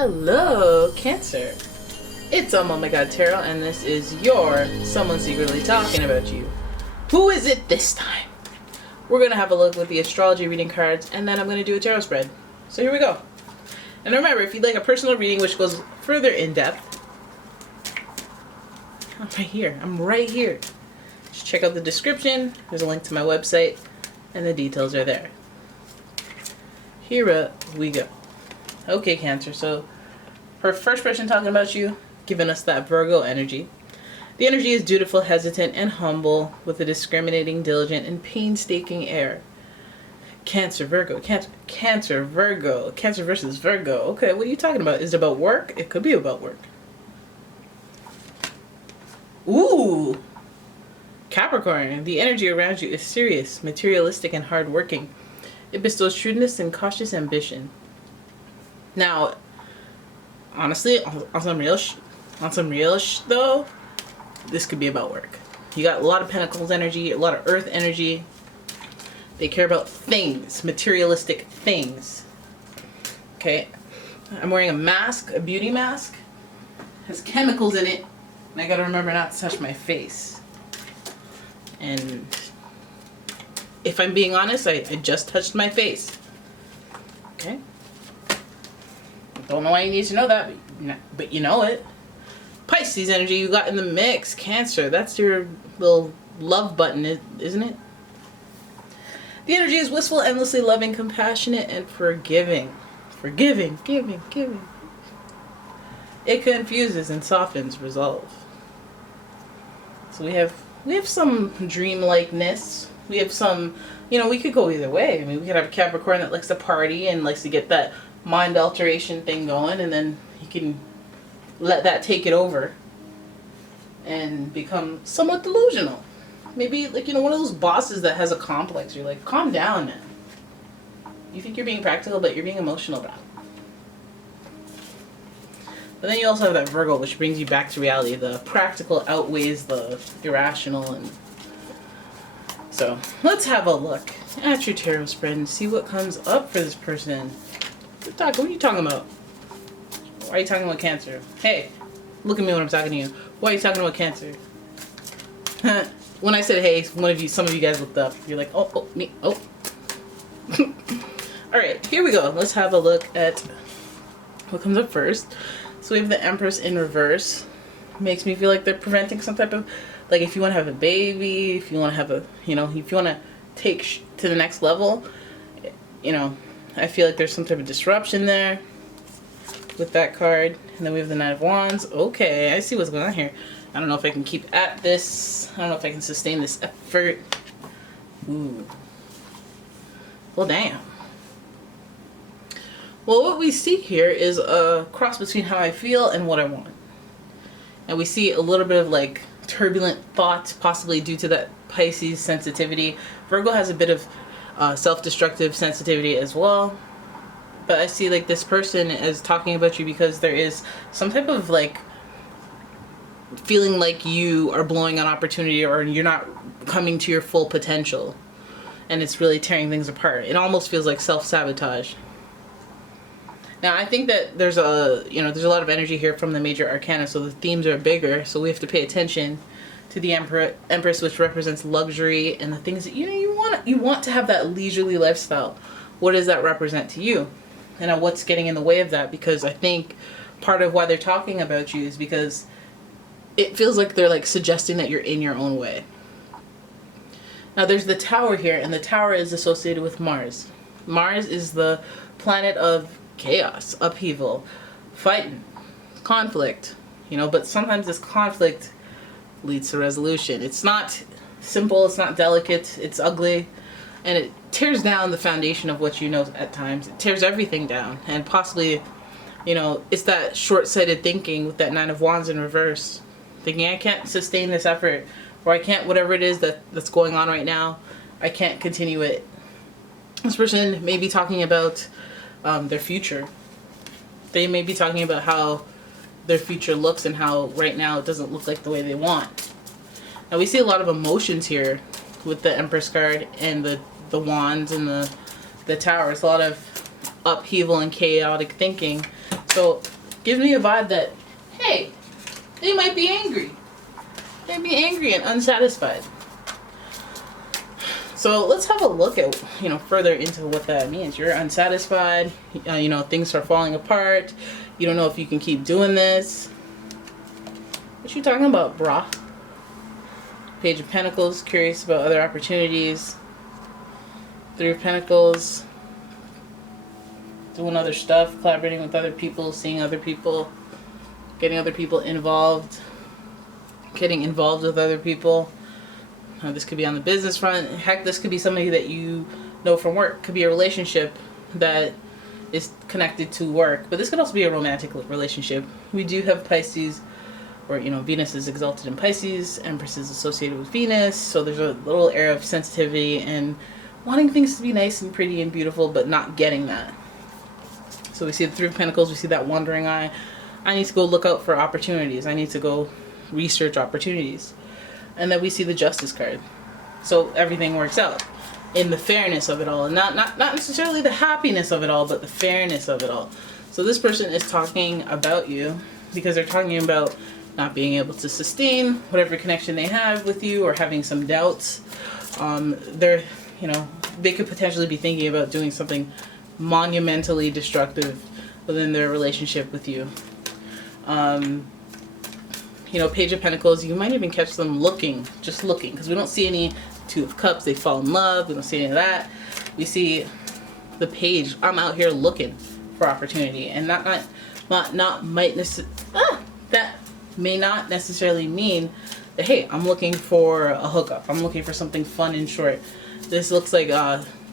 Hello, Cancer. It's umomgtarot, and this is your Someone Secretly Talking About You. Who is it this time? We're going to have a look with the astrology reading cards, and then I'm going to do a tarot spread. So here we go. And remember, if you'd like a personal reading which goes further in depth, I'm right here. Just check out the description. There's a link to my website, and the details are there. Here we go. Okay, Cancer, so her first person talking about you, giving us that Virgo energy. The energy is dutiful, hesitant, and humble, with a discriminating, diligent, and painstaking air. Cancer, Virgo, Cancer, Virgo, Cancer versus Virgo. Okay, what are you talking about? Is it about work? It could be about work. Ooh! Capricorn, the energy around you is serious, materialistic, and hardworking. It bestows shrewdness and cautious ambition. Now, honestly, on some real though, this could be about work. You got a lot of Pentacles energy, a lot of Earth energy. They care about things, materialistic things. Okay, I'm wearing a mask, a beauty mask. It has chemicals in it, and I gotta remember not to touch my face. And if I'm being honest, I just touched my face. Okay. Don't know why you need to know that, but you know it. Pisces energy you got in the mix. Cancer, that's your little love button, isn't it? The energy is wistful, endlessly loving, compassionate, and forgiving. Giving. It confuses and softens resolve. So we have some dreamlikeness. We have some, we could go either way. I mean, we could have a Capricorn that likes to party and likes to get that mind alteration thing going, and then you can let that take it over and become somewhat delusional. Maybe one of those bosses that has a complex. You're like, calm down, man. You think you're being practical, but you're being emotional about it. But then you also have that Virgo, which brings you back to reality. The practical outweighs the irrational. And so let's have a look at your tarot spread and see what comes up for this person. What are you talking about? Why are you talking about Cancer? Hey, look at me when I'm talking to you. Why are you talking about Cancer? When I said hey, some of you guys looked up. You're like, me. Alright, here we go. Let's have a look at what comes up first. So we have the Empress in reverse. Makes me feel like they're preventing some type of, like, if you want to have a baby, if you want to have a, if you want to take to the next level, I feel like there's some type of disruption there with that card. And then we have the Knight of Wands. Okay, I see what's going on here. I don't know if I can keep at this. I don't know if I can sustain this effort. Ooh. Well, damn. Well, what we see here is a cross between how I feel and what I want. And we see a little bit of like turbulent thoughts, possibly due to that Pisces sensitivity. Virgo has a bit of self-destructive sensitivity as well. But I see like this person is talking about you because there is some type of like feeling like you are blowing an opportunity or you're not coming to your full potential. And it's really tearing things apart. It almost feels like self-sabotage. Now, I think that there's a lot of energy here from the major arcana, so the themes are bigger, so we have to pay attention to the Empress, which represents luxury and the things that you want to have that leisurely lifestyle. What does that represent to you? And what's getting in the way of that? Because I think part of why they're talking about you is because it feels like they're like suggesting that you're in your own way. Now there's the Tower here, and the Tower is associated with Mars. Mars is the planet of chaos, upheaval, fighting, conflict, but sometimes this conflict leads to resolution. It's not simple, it's not delicate, it's ugly, and it tears down the foundation of what you know at times. It tears everything down, and possibly, it's that short-sighted thinking with that Nine of Wands in reverse. Thinking, I can't sustain this effort, or I can't, whatever it is that's going on right now, I can't continue it. This person may be talking about their future. They may be talking about how their future looks and how right now it doesn't look like the way they want. Now we see a lot of emotions here with the Empress card and the Wands and the Tower. It's a lot of upheaval and chaotic thinking So gives me a vibe that, hey, they might be angry. They'd be angry and unsatisfied. So let's have a look at, further into what that means. You're unsatisfied, things are falling apart. You don't know if you can keep doing this. What you talking about, brah? Page of Pentacles, curious about other opportunities. Three of Pentacles, doing other stuff, collaborating with other people, seeing other people, getting other people involved, getting involved with other people. This could be on the business front. Heck, this could be somebody that you know from work. Could be a relationship that is connected to work. But this could also be a romantic relationship. We do have Pisces, or Venus is exalted in Pisces, Empress is associated with Venus, so there's a little air of sensitivity and wanting things to be nice and pretty and beautiful, but not getting that. So we see the Three of Pentacles, we see that wandering eye. I need to go look out for opportunities. I need to go research opportunities. And then we see the Justice card. So everything works out in the fairness of it all. And not necessarily the happiness of it all, but the fairness of it all. So this person is talking about you because they're talking about not being able to sustain whatever connection they have with you, or having some doubts. They could potentially be thinking about doing something monumentally destructive within their relationship with you. Page of Pentacles, you might even catch them just looking, because we don't see any Two of Cups, they fall in love, we don't see any of that. We see the Page, I'm out here looking for opportunity, and that may not necessarily mean that, hey, I'm looking for a hookup, I'm looking for something fun and short. This looks like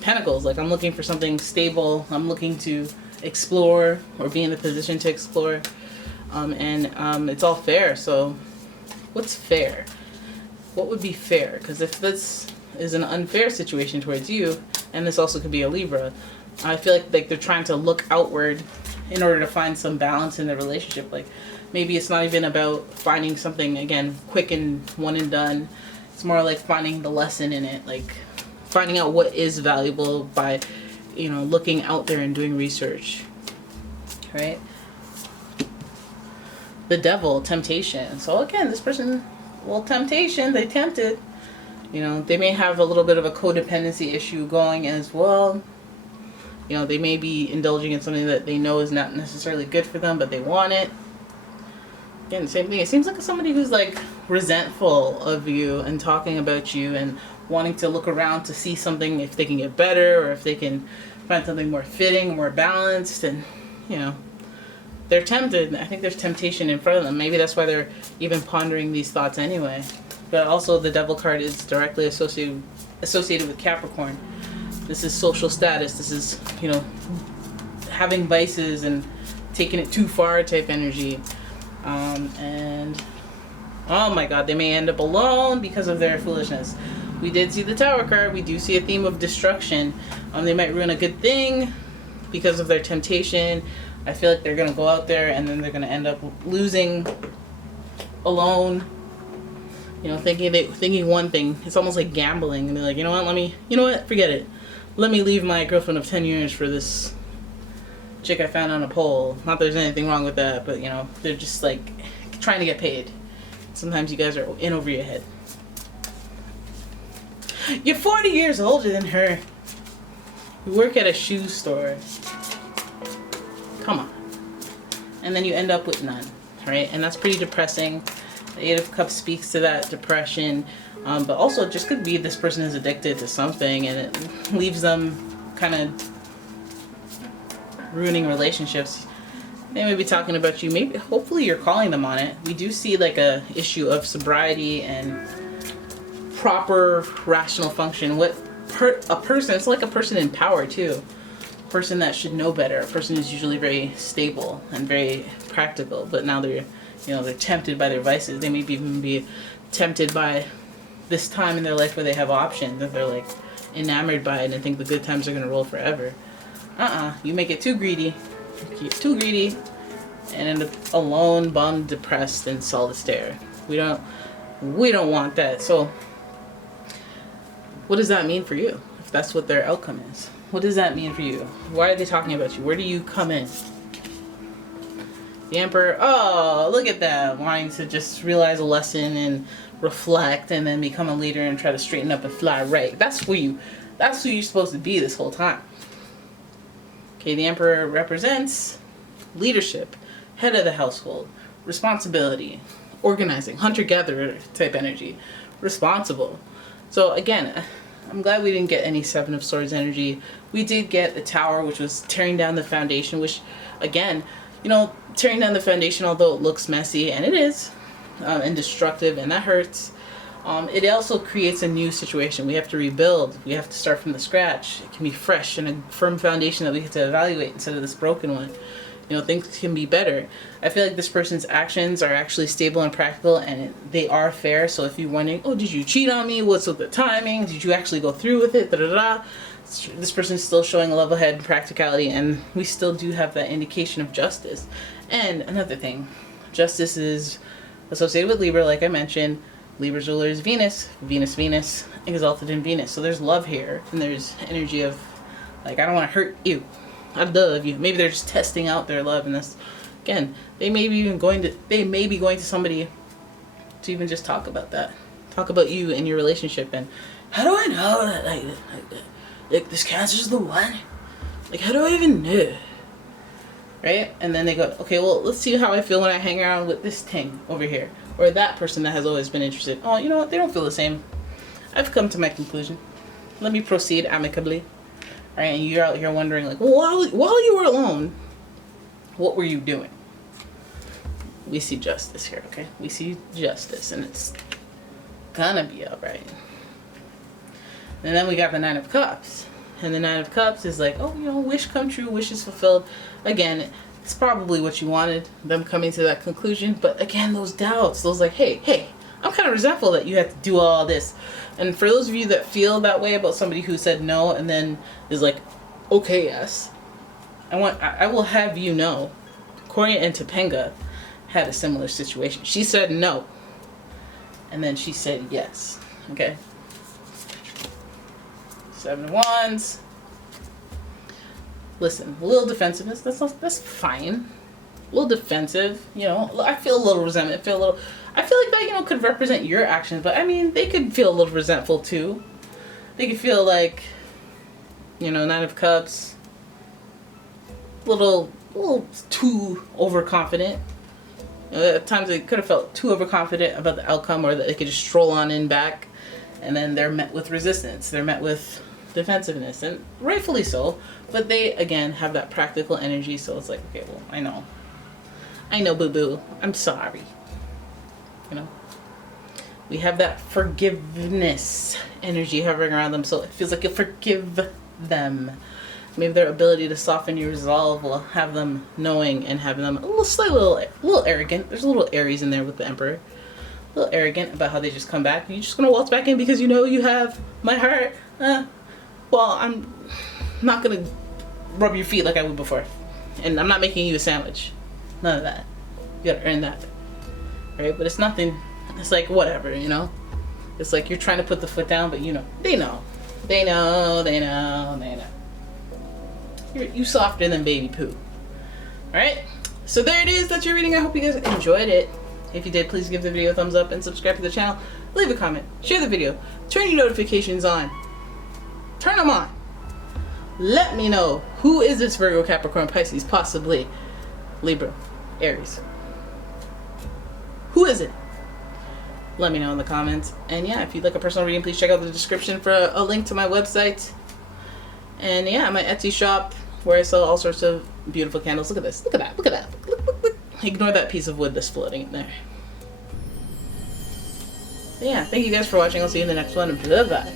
Pentacles, like I'm looking for something stable, I'm looking to explore or be in the position to explore. It's all fair. So what's fair? What would be fair? Because if this is an unfair situation towards you, and this also could be a Libra, I feel like they're trying to look outward in order to find some balance in the relationship. Like maybe it's not even about finding something, again, quick and one and done. It's more like finding the lesson in it, like finding out what is valuable by, looking out there and doing research, right? The Devil, temptation. So again, this person, temptation, they tempted. They may have a little bit of a codependency issue going as well. They may be indulging in something that they know is not necessarily good for them, but they want it. Again, same thing. It seems like somebody who's like resentful of you and talking about you and wanting to look around to see something, if they can get better or if they can find something more fitting, more balanced, and they're tempted. I think there's temptation in front of them. Maybe that's why they're even pondering these thoughts anyway. But also the Devil card is directly associated with Capricorn. This is social status. This is, having vices and taking it too far type energy. And oh my God, they may end up alone because of their foolishness. We did see the Tower card. We do see a theme of destruction. They might ruin a good thing because of their temptation. I feel like they're going to go out there and then they're going to end up losing alone. Thinking one thing. It's almost like gambling. And they're like, forget it. Let me leave my girlfriend of 10 years for this chick I found on a pole. Not that there's anything wrong with that, but they're just like trying to get paid. Sometimes you guys are in over your head. You're 40 years older than her. You work at a shoe store. Come on. And then you end up with none, right? And that's pretty depressing. The Eight of Cups speaks to that depression. But also it just could be this person is addicted to something and it leaves them kind of ruining relationships. They may be talking about you. Maybe, hopefully you're calling them on it. We do see like a issue of sobriety and proper rational function. A person, it's like a person in power too. A person that should know better. A person who's usually very stable and very practical, but now they're tempted by their vices. They may even be tempted by this time in their life where they have options, that they're like enamored by it and think the good times are going to roll forever. You make it too greedy. You get too greedy and end up alone, bummed, depressed, and solitaire. We don't want that. So what does that mean for you if that's what their outcome is? What does that mean for you? Why are they talking about you? Where do you come in? The Emperor, oh, look at that, wanting to just realize a lesson and reflect and then become a leader and try to straighten up and fly right. That's who you're supposed to be this whole time. Okay, the Emperor represents leadership, head of the household, responsibility, organizing, hunter-gatherer type energy, responsible. So again, I'm glad we didn't get any Seven of Swords energy. We did get the Tower, which was tearing down the foundation, which again, you know, tearing down the foundation, although it looks messy, and it is, and destructive, and that hurts, it also creates a new situation. We have to rebuild. We have to start from the scratch. It can be fresh and a firm foundation that we have to evaluate instead of this broken one. You know, things can be better. I feel like this person's actions are actually stable and practical, and they are fair. So if you're wondering, oh, did you cheat on me? What's with the timing? Did you actually go through with it? Da da da. This person's still showing a level head and practicality, and we still do have that indication of justice. And another thing, justice is associated with Libra, like I mentioned. Libra's ruler is Venus. Venus, exalted in Venus. So there's love here, and there's energy of, like, I don't want to hurt you. I love you. Maybe they're just testing out their love, and this, again, they may be going to somebody to even just talk about that, talk about you and your relationship. And how do I know that like this Cancer's the one? Like, how do I even know? Right? And then they go, okay, well, let's see how I feel when I hang around with this thing over here, or that person that has always been interested. Oh, you know what? They don't feel the same. I've come to my conclusion. Let me proceed amicably. All right, and you're out here wondering, like, well, while you were alone, what were you doing? We see justice here, okay? We see justice, and it's gonna be alright. And then we got the Nine of Cups. And the Nine of Cups is like, oh, you know, wish come true, wishes fulfilled. Again, it's probably what you wanted, them coming to that conclusion. But again, those doubts, those like, hey, I'm kind of resentful that you had to do all this. And for those of you that feel that way about somebody who said no and then is like, okay, yes, I will have you know, Korea and Topanga had a similar situation. She said no, and then she said yes. Okay. Seven of Wands. Listen, a little defensiveness. That's fine. A little defensive. You know, I feel a little resentment. I feel like that, you know, could represent your actions, but I mean, they could feel a little resentful too. They could feel like, you know, Nine of Cups, a little too overconfident. At times they could have felt too overconfident about the outcome, or that they could just stroll on in back, and then they're met with resistance. They're met with defensiveness, and rightfully so. But they, again, have that practical energy, so it's like, okay, well, I know, boo-boo. I'm sorry. You know? We have that forgiveness energy hovering around them, so it feels like you'll forgive them. Maybe their ability to soften your resolve will have them knowing and have them a little arrogant. There's a little Aries in there with the Emperor. A little arrogant about how they just come back. You're just going to waltz back in because you know you have my heart. Well, I'm not going to rub your feet like I would before. And I'm not making you a sandwich. None of that. You got to earn that. Right? But it's nothing. It's like, whatever, you know? It's like you're trying to put the foot down, but you know. They know. You softer than baby poo. Alright? So there it is. That's your reading. I hope you guys enjoyed it. If you did, please give the video a thumbs up and subscribe to the channel. Leave a comment. Share the video. Turn your notifications on. Turn them on. Let me know, who is this Virgo, Capricorn, Pisces, possibly Libra, Aries? Who is it? Let me know in the comments. And yeah, if you'd like a personal reading, please check out the description for a link to my website. And yeah, my Etsy shop, where I sell all sorts of beautiful candles. Look at this. Look at that. Look at that. Look. Ignore that piece of wood that's floating in there. But yeah, thank you guys for watching. I'll see you in the next one. Bye-bye.